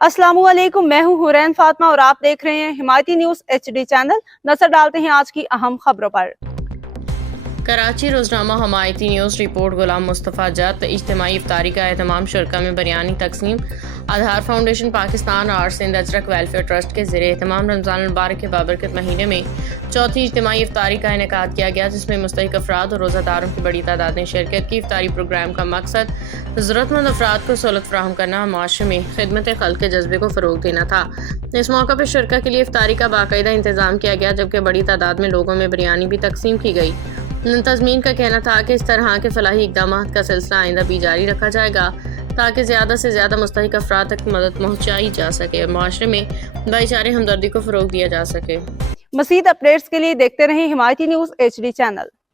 अस्सलामुअलैकुम, मैं हूं हुरैन फातिमा और आप देख रहे हैं हिमायती न्यूज HD चैनल। नजर डालते हैं आज की अहम खबरों पर। कराची रोजनामा हमायती न्यूज़ रिपोर्ट गुलाम मुस्तफ़ा जत इज्तिमाई इफ्तारी का एहतमाम शुरा में बिरयानी तकसीम। आधार फाउंडेशन पाकिस्तान और सिंध अजरक वेलफेयर ट्रस्ट के ज़रिए एहतमाम रमज़ान मुबारक के बाबरकत महीने में चौथी इज्तिमाई इफ्तारी का इनेकाद किया गया, जिसमें मुस्तहिक अफराद और रोज़ादारों की बड़ी तादाद ने शिरकत की। इफ्तारी प्रोग्राम का मकसद ज़रूरतमंद अफराद को सहूलत फराहम करना और माशरे में खिदमत खल्क़ के जज्बे को फ़रोग़ देना था। इस मौका पर शुरा के लिए इफ्तारी का बाकायदा इंतज़ाम किया गया, जबकि बड़ी तादाद में लोगों में बिरयानी भी तकसीम की गई। मुंतज़मीन का कहना था कि इस तरह के फलाही इक़दाम का सिलसिला आइंदा भी जारी रखा जाएगा, ताकि ज़्यादा से ज़्यादा मुस्तहिक अफराद तक मदद पहुँचाई जा सके और माशरे में भाईचारे हमदर्दी को फ़रोग़ दिया जा सके। मज़ीद अपडेट्स के लिए देखते रहें हिमायती न्यूज़ HD चैनल।